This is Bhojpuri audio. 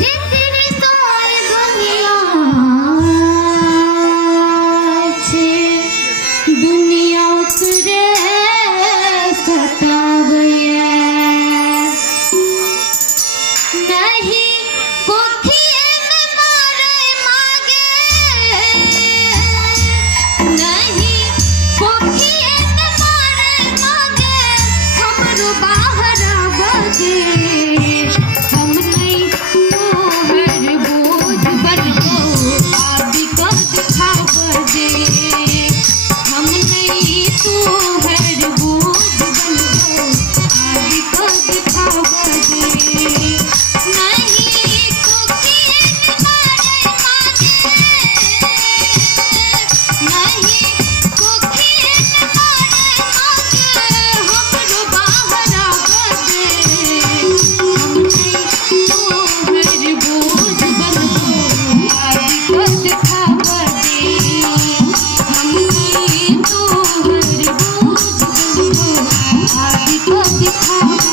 जितनी सारी दुनिया छे दुनिया उतरे सतावया नहीं कोखिए में मारे मागे नहीं कोखिए में मारे मागे हमरो बाहर आवे हम नहीं तोहर बोझ बनबो आदि का दिखावे हम नहीं तोहर बोझ बनबो आदि का दिखावे नहीं कोखिए में मारे मागे नहीं कोखिए में मारे मागे हमरो बाहर आवे हम नहीं तोहर बोझ बनबो आदि का दिखावे हम नहीं तोहर बोझ बनबो आदि का दिखावे